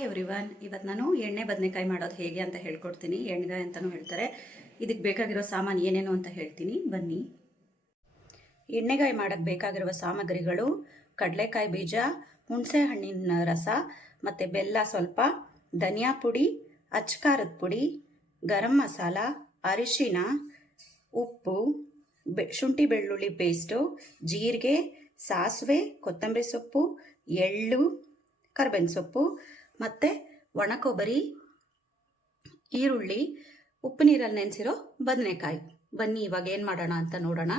Hi everyone ಇವತ್ತು ನಾನು ಎಣ್ಣೆ ಬದನೆಕಾಯಿ ಮಾಡೋದು ಹೇಗೆ ಅಂತ ಹೇಳ್ಕೊಡ್ತೀನಿ. ಎಣ್ಣೆಗಾಯಿ ಅಂತಲೂ ಹೇಳ್ತಾರೆ. ಇದಕ್ಕೆ ಬೇಕಾಗಿರೋ ಸಾಮಾನು ಏನೇನು ಅಂತ ಹೇಳ್ತೀನಿ. ಬನ್ನಿ. ಎಣ್ಣೆಗಾಯಿ ಮಾಡೋಕ್ಕೆ ಬೇಕಾಗಿರುವ ಸಾಮಗ್ರಿಗಳು ಕಡಲೆಕಾಯಿ ಬೀಜ, ಹುಣಸೆ ಹಣ್ಣಿನ ರಸ, ಮತ್ತು ಬೆಲ್ಲ ಸ್ವಲ್ಪ, ಧನಿಯಾ ಪುಡಿ ಅಚ್ಕಾರದ ಪುಡಿ, ಗರಂ ಮಸಾಲ, ಅರಿಶಿನ, ಉಪ್ಪು, ಬೆ, ಶುಂಠಿ ಬೆಳ್ಳುಳ್ಳಿ ಪೇಸ್ಟು, ಜೀರಿಗೆ, ಸಾಸಿವೆ, ಕೊತ್ತಂಬರಿ ಸೊಪ್ಪು, ಎಳ್ಳು, ಕರ್ಬೇವಿನ ಸೊಪ್ಪು ಮತ್ತು ಒಣ ಕೊಬ್ಬರಿ ಈರುಳ್ಳಿ, ಉಪ್ಪು ನೀರಲ್ಲಿ ನೆನೆಸಿರೋ ಬದನೆಕಾಯಿ. ಬನ್ನಿ, ಇವಾಗ ಏನು ಮಾಡೋಣ ಅಂತ ನೋಡೋಣ.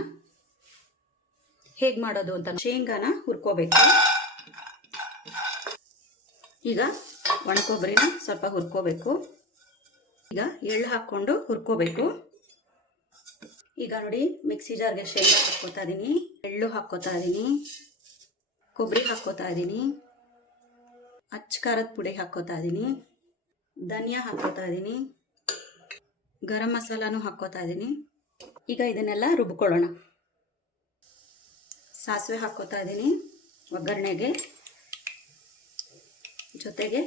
ಹೇಗೆ ಮಾಡೋದು ಅಂತ ಶೇಂಗಾನ ಹುರ್ಕೋಬೇಕು. ಈಗ ಒಣ ಕೊಬ್ಬರಿನ ಸ್ವಲ್ಪ ಹುರ್ಕೋಬೇಕು. ಈಗ ಎಳ್ಳು ಹಾಕ್ಕೊಂಡು ಹುರ್ಕೋಬೇಕು. ಈಗ ನೋಡಿ, ಮಿಕ್ಸಿ ಜಾರ್ಗೆ ಶೇಂಗಾ ಹಾಕ್ಕೋತಾ ಇದ್ದೀನಿ ಎಳ್ಳು ಹಾಕ್ಕೋತಾ ಇದ್ದೀನಿ ಕೊಬ್ಬರಿ ಹಾಕ್ಕೋತಾ ಇದ್ದೀನಿ ಅಚ್ಚ ಖಾರದ ಪುಡಿ ಹಾಕ್ಕೋತಾ ಇದ್ದೀನಿ ಧನಿಯಾ ಹಾಕ್ಕೋತಾ ಇದ್ದೀನಿ ಗರಂ ಮಸಾಲಾನು ಹಾಕ್ಕೋತಾ ಇದ್ದೀನಿ ಈಗ ಇದನ್ನೆಲ್ಲ ರುಬ್ಕೊಳ್ಳೋಣ. ಸಾಸಿವೆ ಹಾಕೋತಾ ಇದ್ದೀನಿ ಒಗ್ಗರಣೆಗೆ. ಜೊತೆಗೆ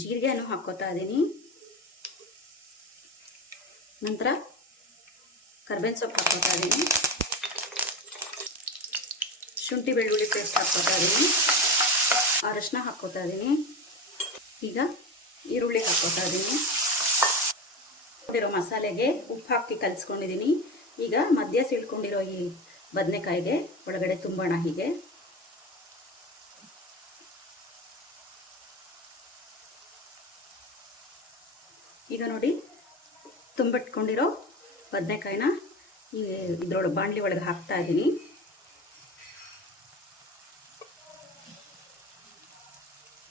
ಜೀರಿಗೆನೂ ಹಾಕೋತಾ ಇದ್ದೀನಿ ನಂತರ ಕರ್ಬೇವಿನ ಸೊಪ್ಪು ಹಾಕೋತಾ ಇದ್ದೀನಿ ಶುಂಠಿ ಬೆಳ್ಳುಳ್ಳಿ ಪೇಸ್ಟ್ ಹಾಕೋತಾ ಇದ್ದೀನಿ ಅರಶಿನ ಹಾಕೋತಾ ಇದ್ದೀನಿ ಈಗ ಈರುಳ್ಳಿ ಹಾಕೋತಾ ಇದ್ದೀನಿ ಇರೋ ಮಸಾಲೆಗೆ ಉಪ್ಪು ಹಾಕಿ ಕಲಿಸ್ಕೊಂಡಿದ್ದೀನಿ ಈಗ ಮಧ್ಯ ಸೀಳ್ಕೊಂಡಿರೋ ಈ ಬದನೆಕಾಯಿಗೆ, ಒಳಗಡೆ ತುಂಬೋಣ ಹೀಗೆ. ಈಗ ನೋಡಿ, ತುಂಬಿಟ್ಕೊಂಡಿರೋ ಬದನೆಕಾಯಿನ ಈ ಇದ್ರೊಳಗೆ ಬಾಣಲಿ ಒಳಗೆ ಹಾಕ್ತಾ ಇದ್ದೀನಿ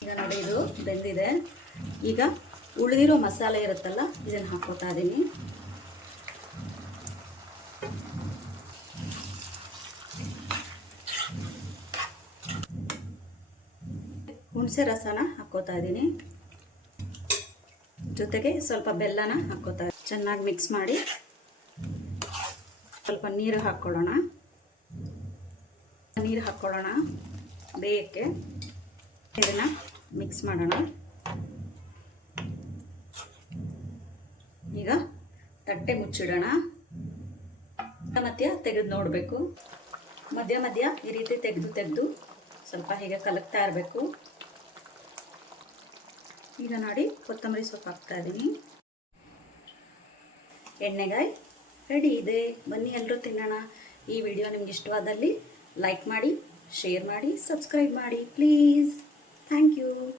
ಈಗ ನೋಡಿ ಇದು ಬೆಂದಿದೆ. ಈಗ ಉಳಿದಿರೋ ಮಸಾಲೆ ಇರುತ್ತಲ್ಲ, ಇದನ್ನು ಹಾಕೋತಾ ಇದ್ದೀನಿ ಹುಣಸೆ ರಸನ ಹಾಕೋತಾ ಇದ್ದೀನಿ ಜೊತೆಗೆ ಸ್ವಲ್ಪ ಬೆಲ್ಲನ ಹಾಕೋತಾ ಚೆನ್ನಾಗಿ ಮಿಕ್ಸ್ ಮಾಡಿ ಸ್ವಲ್ಪ ನೀರು ಹಾಕ್ಕೊಳ್ಳೋಣ ನೀರು ಹಾಕ್ಕೊಳ್ಳೋಣ ಬೇಯಕ್ಕೆ. ಇದನ್ನು ಮಿಕ್ಸ್ ಮಾಡೋಣ. ಈಗ ತಟ್ಟೆ ಮುಚ್ಚಿಡೋಣ. ಮಧ್ಯ ತೆಗೆದು ನೋಡಬೇಕು. ಮಧ್ಯ ಮಧ್ಯ ಈ ರೀತಿ ತೆಗೆದು ತೆಗೆದು ಸ್ವಲ್ಪ ಹೀಗೆ ಕಲಕ್ತಾ ಇರಬೇಕು. ಈಗ ನೋಡಿ ಕೊತ್ತಂಬರಿ ಸೊಪ್ಪು ಹಾಕ್ತಾ ಇದ್ದೀನಿ. ಎಣ್ಣೆಗಾಯಿ ರೆಡಿ ಇದೆ. ಬನ್ನಿ ಎಲ್ಲರೂ ತಿನ್ನೋಣ. ಈ ವಿಡಿಯೋ ನಿಮ್ಗೆ ಇಷ್ಟವಾದಲ್ಲಿ ಲೈಕ್ ಮಾಡಿ, ಶೇರ್ ಮಾಡಿ, ಸಬ್ಸ್ಕ್ರೈಬ್ ಮಾಡಿ, ಪ್ಲೀಸ್. Thank you